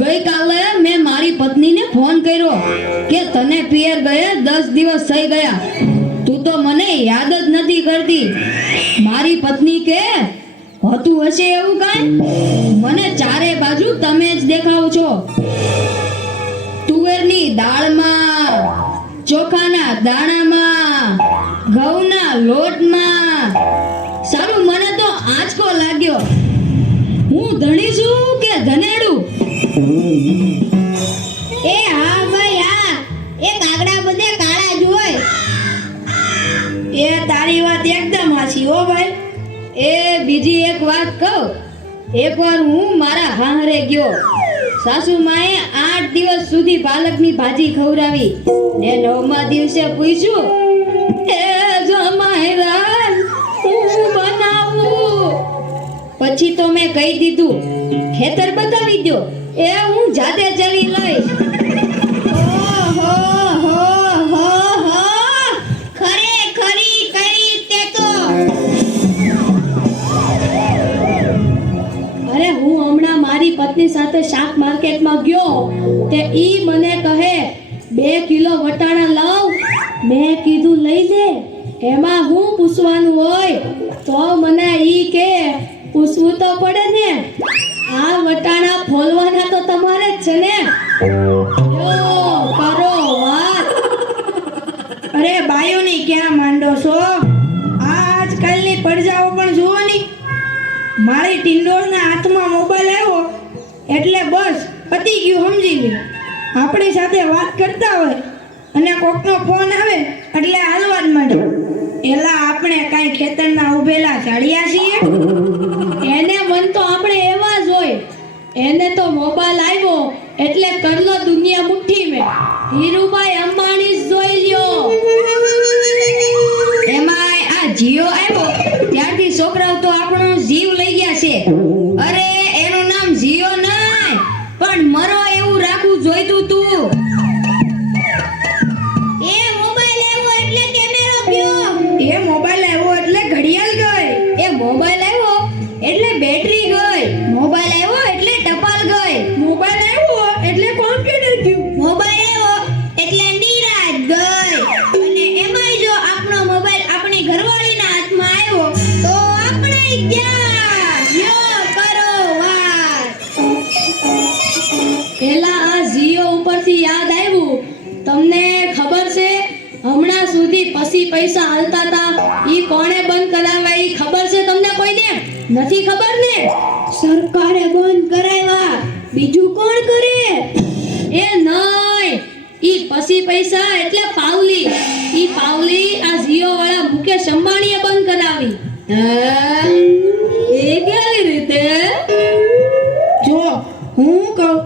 ગઈકાલે મેં મારી પત્નીને ફોન કર્યો કે તને પિયર ગયે 10 દિવસ થઈ ગયા, તું તો મને યાદ જ નથી કરતી. મારી પત્ની કે હોતું હશે એવું કાંઈ, મને ચારે બાજુ તમે જ દેખાવ છો. તુવેરની દાળમાં, ચોખાના દાણામાં, ઘઉંના લોટમાં. સારું, મને તો આંચકો લાગ્યો. હું ધણી છું કે ધનેડું? એ હા ભાઈ હા, એ કાગડા બધે કાળા જ હોય. એ તારી વાત એકદમ હાચી હો ભાઈ. એ બીજી એક વાત કહું. એકવાર હું મારા હાહરે ગયો. સાસુ માએ 8 દિવસ સુધી પાલકની ભાજી ખવડાવી ને 9મા દિવસે પૂછ્યું, એ જમાઈરા હું બનાવું? પછી તો મેં કહી દીધું, ખેતર બતાવી દો, એ હું જાતે ચલી લઈશ. ઓહો હો હો હો, ખરેખરી કરી તે તો. અરે હું હમણાં મારી પત્ની સાથે શાક માર્કેટમાં ગયો તે ઈ મને કહે 2 કિલો વટાણા લાવ. મેં કીધું લઈ લે, એમાં હું પૂછવાનું હોય? તો મને ઈ કે પૂછવું તો પડે ને, આ વટાણા ફોલવાના તો તમારે જ છે ને. યો કરો વાત. અરે બાયોની ક્યાં માંડો છો? આજકાલની પડજાઓ પણ જુઓ ની. મારી ટિંડોળના હાથમાં મોબાઈલ આવ્યો એટલે બસ પતી ગયું, સમજી લે. આપણી સાથે વાત કરતા હોય અને કોકનો ફોન આવે એટલે હાલવા જ માંડે. એલા આપણે કાંઈ ખેતરના ઉભેલા ઝાડિયા છીએ? એને મન તો આપણે એવા જ હોય. એને તો મોબાઈલ આવ્યો એટલે કરલો દુનિયા મુઠ્ઠી મેં. ધીરુભાઈ અંબાણી જ જોઈ લ્યો. એમાંય આ જીઓ આવ્યો ત્યારથી છોકરાઓ તો આપણો જીવ લઈ ગયા છે. અરે એનું નામ જીઓ નહીં પણ મરો એવું રાખવું જોઈતું તું. એ મોબાઈલ આવ્યો એટલે કેમેરો ગયો. એ મોબાઈલ આવ્યો એટલે ઘડિયાળ ગઈ. એ મોબાઈલ આવ્યો એટલે બેટરી ગઈ. મોબાઈલ આવ્યો એટલે ટપાલ ગઈ. મોબાઈલ આવ્યો એટલે કોમ્પ્યુટર ગયું. મોબાઈલ આવ્યો એટલે નિરાજ ગઈ. અને એમાંય જો આપણો મોબાઈલ આપણી ઘરવાળીના હાથમાં આવ્યો તો આપણે ગયા. યો કરો વાત. પેલા આ જીઓ ઉપરથી યાદ આવ્યું, તમને ખબર છે હમણાં સુધી પછી પૈસા હાલતા હતા ઈ કોણે બંધ કરાવ્યા? ઈ ખબર છે તમને કોઈને? નથી ખબર ને? સરકારે બંધ કરાવ્યા, બીજું કોણ કરે? એ નહીં, ઈ પછી પૈસા એટલે પાવલી. ઈ પાવલી આ જીઓ વાળા મુકેશ અંબાણીએ બંધ કરાવી. એ કેવી રીતે? જો હું કહું,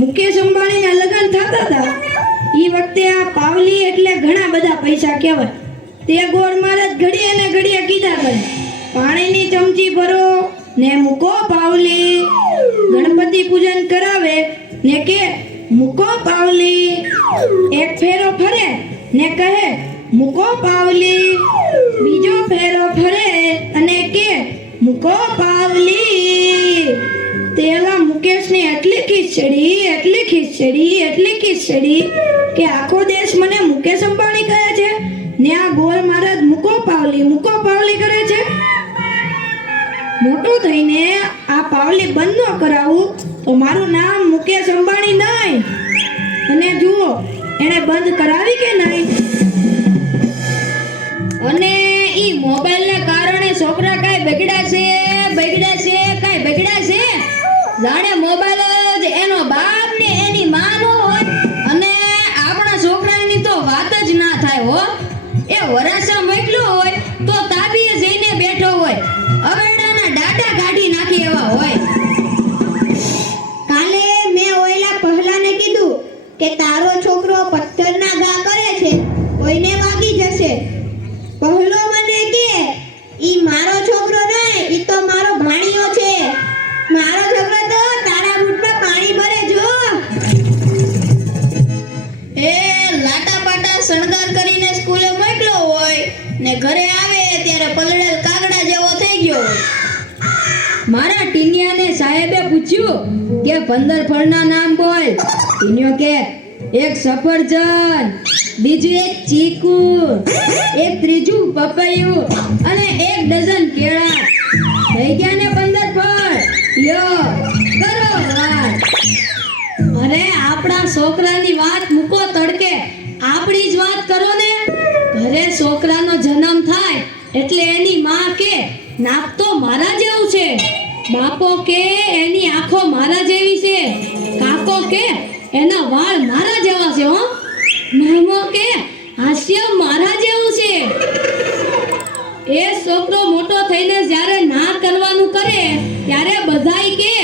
મુકેશ અંબાણીના લગ્ન થતા હતા ઈ વખતે આ પાવલી એટલે ઘણા બધા પૈસા કહેવાય. તે ગોળ મહારાજ ઘડીએ ને ઘડીએ કીધા કરે, પાણીની ચમચી ભરો ને મૂકો પાવલી. ગણપતિ પૂજન કરાવે ને કે મૂકો પાવલી. એક ફેરો ફરે ને કહે મૂકો પાવલી. બીજો ફેરો ફરે અને કે મૂકો પાવલી. તેલા મુકેશની એટલી ખીચડી કે આખો દેશ મને મુકેશ અંબાણી કહે છે ને આ ગોળ મહારાજ મૂકો પાવલી કરે છે. મોટો થઈને આ પાવલી બંધ ન કરાવું તો મારું નામ મુકેશ અંબાણી નહીં. અને જુઓ એને બંધ કરાવી કે નહીં. અને ઈ મોબાઈલને કારણે છોકરા કાઈ બગડ્યા છે જાણે મોબાઈલ જ એનો બાપ ને એની માં નો હોય. અને આપણા છોકરાની તો વાત જ ના થાય હો. એ વરાસા મોકલ્યો હોય તો તાબીએ જઈને બેઠો હોય, અવેડાના ડાટા કાઢી નાખી એવા હોય. કાલે મેં ઓયલા પહેલાને કીધું કે તારો છોકરો પથ્થરના ઘા કરે છે, કોઈને વાગી જશે. પહેલો મને કે ઈ મારો છોકરો નહીં, ઈ તો મારો ભાણિયો છે. મારો છોકરો તો તારા બૂટમાં પાણી ભરે જો. એ લાટા પાટા શણગાર કરીને સ્કૂલે મોકલ્યો હોય ને ઘરે આવે ત્યારે પલળેલ કાગડા જેવો થઈ ગયો હોય. મારા ટીનિયાને સાહેબે પૂછ્યું કે 15 ફળના નામ બોલ. ઈન્યો કે એક સફરજન, બીજું એક ચીકુ, એક ત્રીજું પપૈયું અને એક ડઝન કેળા. થઈ ગયા ને 15 ફળ. લ્યો કરો વાત. અરે આપણા છોકરાની વાત મૂકો તડકે, આપણી જ વાત કરો ને. ઘરે છોકરાનો જન્મ થાય એટલે એની માં કે નાક તો મારા જેવું છે, બાપો કે એની આંખો મારા જેવી છે, કાકો કે એના વાળ મારા જેવા છે, હો મામો કે હાસ્ય મારા જેવું છે. એ છોકરો મોટો થઈને જ્યારે ના કરવાનું કરે ત્યારે બધાય કે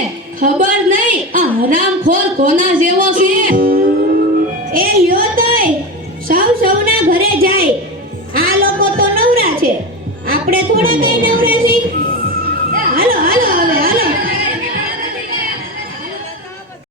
ખબર નહીં આ હરામખોર કોના જેવો છે. એ લ્યો તોય સૌ સૌના ઘરે જાય. આ લોકો તો નવરા છે, આપણે થોડા કઈ નવરા છીએ. હાલો હાલો હવે